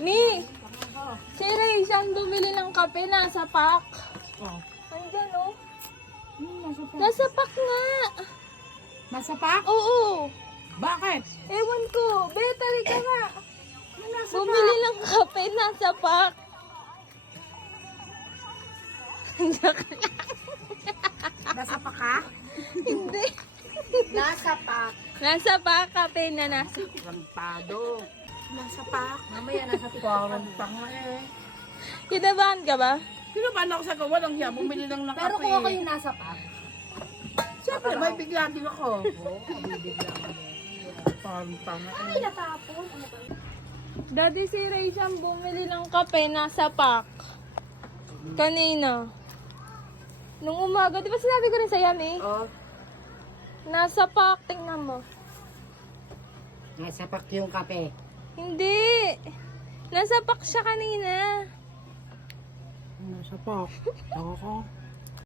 Ni! Si Ray, siyang bumili ng kape nasa pack. Oh. Andyan, oh. Nasa pa. Nasa pack nga. Nasa pa? Oo. Bakit? Ewan ko. Betary ka nga. Nasa Bumili ng kape nasa pack. Nasa pa ka? Hindi. Nasa pa. Nasa pack kape na nasa. Rantado. Nasa pa. Mamaya nasa parang panga eh. Kinabahan ka ba? Kinabahan ako sa gawa ng hiya. Bumili lang ng Pero kape. kung ako yung nasa pack, Siyempre, may bigla din ako. Parang panga ay eh. natapon. Ano ba yun? Daddy, si Ray siyang bumili ng kape nasa pack. Kanina. Nung umaga, di ba sinabi ko rin sa Yami? Oh. Nasa pack, tingnan mo. Nasa pak yung kape. Hindi. Nasa pack siya kanina. Nasa pa. Ako ko.